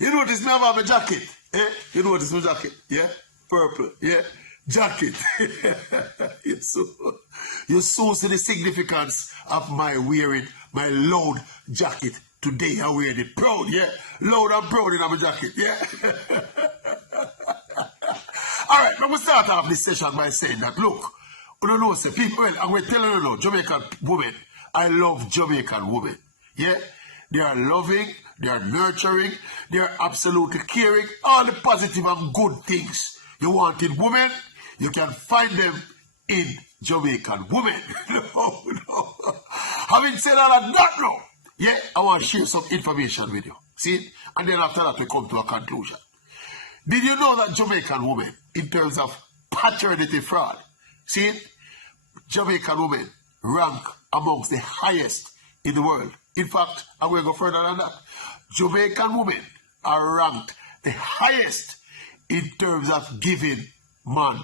You notice me have a jacket? Eh? You notice my jacket? Yeah? Purple. Yeah? Jacket. You so see the significance of my wearing my loud jacket today. I wear it proud, yeah? Loud and proud in my jacket, yeah? Alright, let me start off this session by saying that, look, you don't know, say, people, well, I'm going to tell you now, Jamaican women, I love Jamaican women, yeah? They are loving, they are nurturing, they are absolutely caring, all the positive and good things you want in women, you can find them in Jamaican women. No. Having said all of that now, yeah, I want to share some information with you. See? And then after that, we come to a conclusion. Did you know that Jamaican women, in terms of paternity fraud, see, Jamaican women rank amongst the highest in the world. In fact, I will go further than that. Jamaican women are ranked the highest in terms of giving man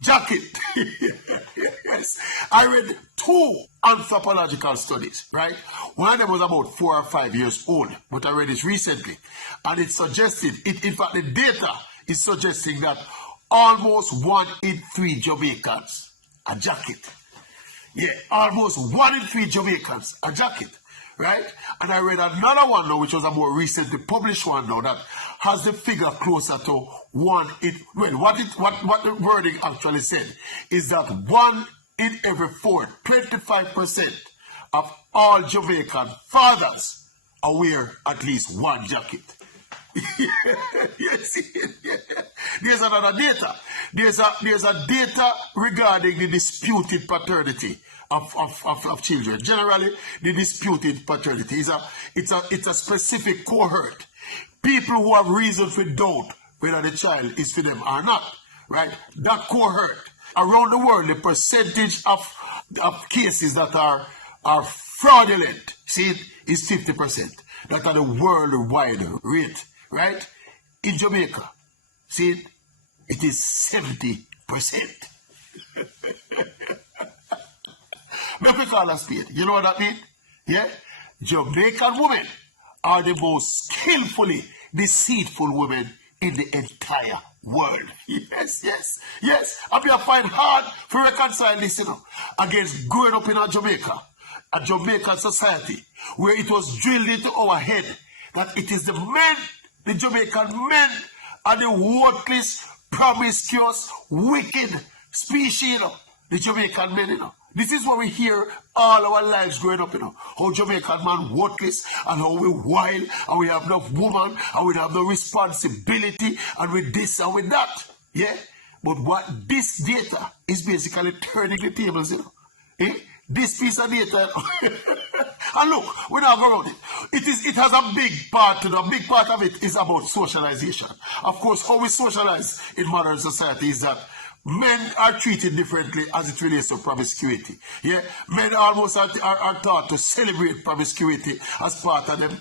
jacket. Yes. I read 2 anthropological studies, right? One of them was about 4 or 5 years old, but I read this recently. And it suggested, in fact, the data is suggesting that almost 1 in 3 Jamaicans a jacket. Yeah, almost 1 in 3 Jamaicans a jacket, right? And I read another one now, which was a more recently published one now, that has the figure closer to 1 in, well, what the wording actually said is that 1 in every 4, 25% of all Jamaican fathers wear at least 1 jacket. Yes, yeah. There's another data. There's a data regarding the disputed paternity of children. Generally, the disputed paternity is it's a specific cohort. People who have reason to doubt whether the child is for them or not, right? That cohort around the world, the percentage of cases that are fraudulent, see, is 50%. That are the worldwide rate, right? In Jamaica, see, it is 70%. Let me call a spade. You know what that means? Yeah? Jamaican women are the most skillfully deceitful women in the entire world. Yes. And we find hard to reconcile this, against growing up in a Jamaican society, where it was drilled into our head that it is the men, the Jamaican men, are the worthless, promiscuous, wicked species, the Jamaican men, This is what we hear all our lives growing up, how Jamaican man worthless, and how we wild, and we have enough woman, and we have no responsibility, and with this and with that, yeah? But what this data is basically turning the tables, This piece of data, and look, we're not going around it. It has a big part to it. A big part of it is about socialization. Of course, how we socialize in modern society is that men are treated differently as it relates to promiscuity. Yeah, men almost are taught to celebrate promiscuity as part of them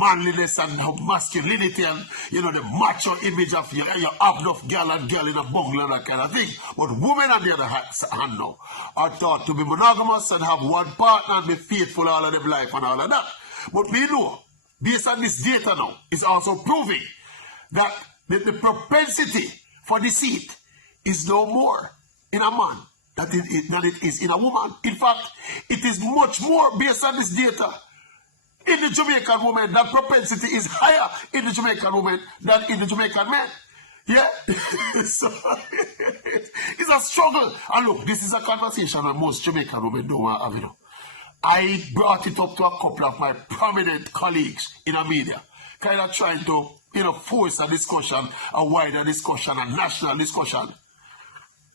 manliness and masculinity and the macho image of you have enough girl and girl in a bungle and that kind of thing. But women on the other hand now are taught to be monogamous and have one partner and be faithful all of their life and all of that. But we know, based on this data now, is also proving that the propensity for deceit is no more in a man than it is in a woman. In fact, it is much more based on this data. In the Jamaican woman, that propensity is higher in the Jamaican woman than in the Jamaican man. Yeah? So, it's a struggle. And look, this is a conversation that most Jamaican women don't want to have. I brought it up to a couple of my prominent colleagues in the media, kind of trying to, force a discussion, a wider discussion, a national discussion.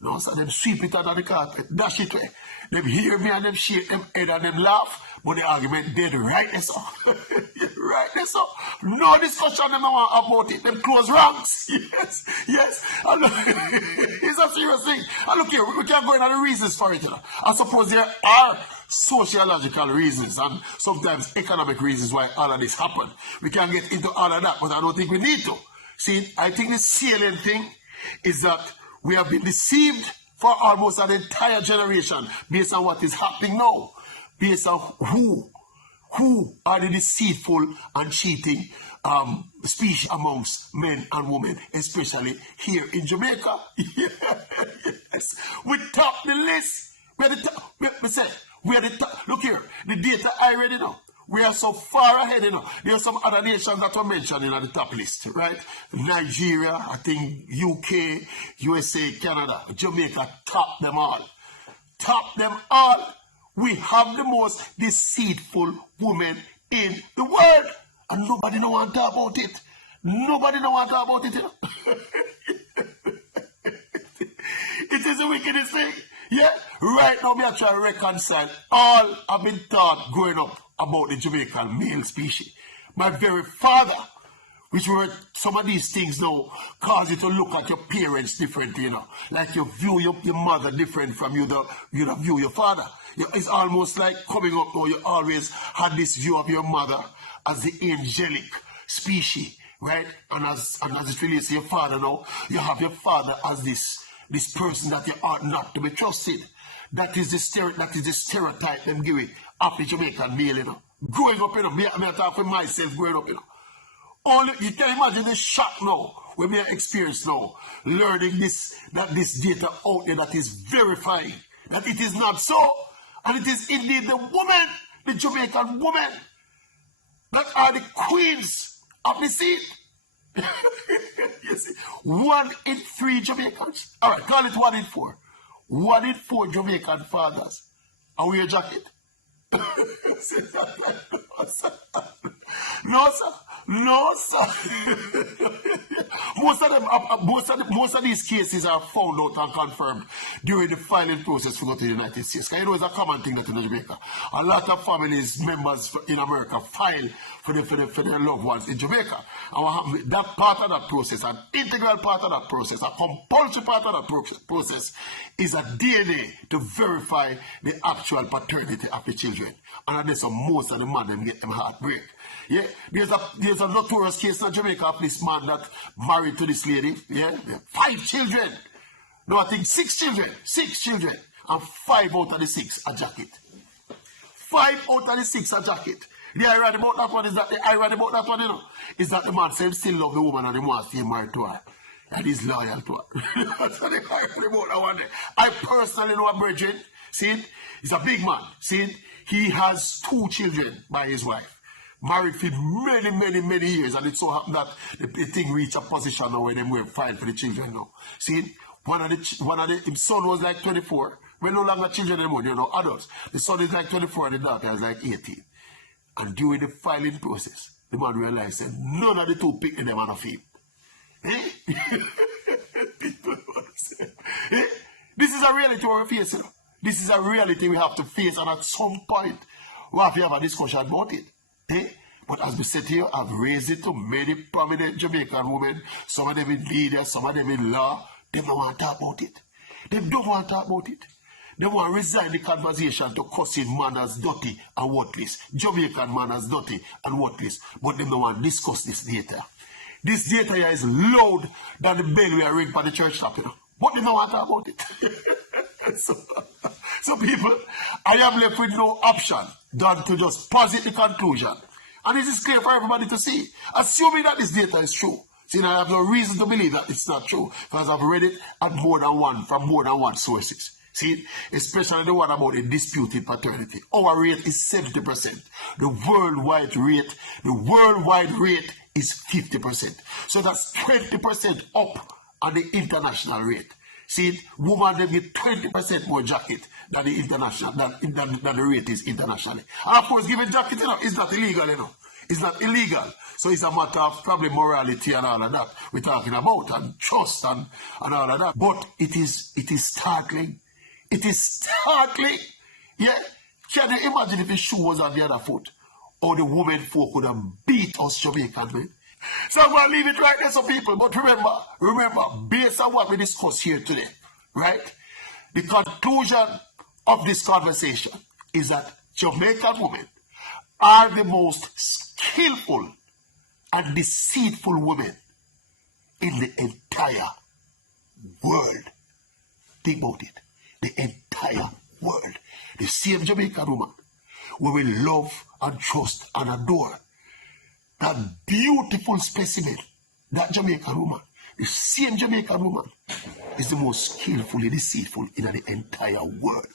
No, so them sweep it under the carpet, dash it away. Them hear me and them shake them head and them laugh, but the argument dead right there, so. Right there, so. No discussion them want about it. Them close ranks. Yes. And look, it's a serious thing. And look here, we can't go into the reasons for it. I suppose there are sociological reasons and sometimes economic reasons why all of this happened. We can get into all of that, but I don't think we need to. See, I think the salient thing is that we have been deceived for almost an entire generation based on what is happening now, based on who who are the deceitful and cheating species amongst men and women, especially here in Jamaica. Yes. We top the list. We're the top. We're the top. Look here, the data I already know. We are so far ahead, you know. There are some other nations that were mentioned in the top list, right? Nigeria, I think UK, USA, Canada, Jamaica, top them all. Top them all. We have the most deceitful women in the world. And nobody know want to talk about it. Nobody know want to talk about it, you know. It is the wickedest thing. Yeah, right now we are trying to reconcile all I've been taught growing up about the Jamaican male species. My very father, which were some of these things now, cause you to look at your parents differently, you know. Like you view your mother different from you view your father. It's almost like coming up now, you always had this view of your mother as the angelic species, right? And as it relates to your father now, you have your father as this person that you ought not to be trusted. That is the stereotype them give it of the Jamaican male, you know. Growing up, you know, me I talk for myself growing up, you know. All you can imagine the shock now when we are experienced now, learning that this data out there that is verifying that it is not so, and it is indeed the woman, the Jamaican woman, that are the queens of the seed. You see, 1 in 3 Jamaicans. All right, call it 1 in 4. 1 in 4 Jamaican fathers are wear a jacket. No, sir. No, sir. Most of these cases are found out and confirmed during the filing process to go to the United States. Because you know it's a common thing that in Jamaica. A lot of families, members in America file for their loved ones in Jamaica. And that part of that process, an integral part of that process, a compulsory part of that process is a DNA to verify the actual paternity of the children. And that's most of the man them get them heartbreak. Yeah, there's a notorious case in Jamaica of this man that married to this lady. Yeah, 5 children. No, I think 6 children. 6 children. And 5 out of the 6 a jacket. 5 out of the 6 a jacket. The irony about that one is that you know, is that the man said still love the woman and he wants to stay married to her. And he's loyal to her. That's the irony about that one. I personally know a Bridget. See it? He's a big man. See it? He has 2 children by his wife. Married for many years, and it so happened that the thing reached a position now where they were fighting for the children now. See, his son was like 24. We're no longer children anymore, you know, adults. The son is like 24 and the daughter is like 18. And during the filing process, the man realized that none of the 2 picked them on a field. Eh? Eh? This is a reality we're facing. This is a reality we have to face, and at some point, we have to have a discussion about it. Eh? But as we said here, I've raised it to many prominent Jamaican women, some of them in media, some of them in law. They don't want to talk about it. They don't want to talk about it. They want to resign the conversation to cussing man as dirty and worthless. Jamaican man as dirty and worthless. But they don't want to discuss this data. This data here is loud than the bell we are ringing for the church top, you know. But they don't want to talk about it. So people, I am left with no option than to just posit the conclusion. And this is clear for everybody to see. Assuming that this data is true. See, I have no reason to believe that it's not true, because I've read it from more than one sources. See, especially the one about the disputed paternity. Our rate is 70%. The worldwide rate is 50%. So that's 20% up on the international rate. See, women they get 20% more jacket than the international than the rate is internationally. And of course, giving jacket, you know, is not illegal, you know. It's not illegal. So it's a matter of probably morality and all of that we're talking about, and trust and all of that. But it is startling. It is startling. Yeah. Can you imagine if the shoe was on the other foot? Or the women folk would have beat us Jamaican men? So I'm going to leave it right there, some people. But remember, based on what we discussed here today, right? The conclusion of this conversation is that Jamaican women are the most skillful and deceitful women in the entire world. Think about it. The entire world. The same Jamaican woman we will love and trust and adore. That beautiful specimen, that Jamaican woman, the same Jamaican woman, is the most skillfully deceitful in the entire world.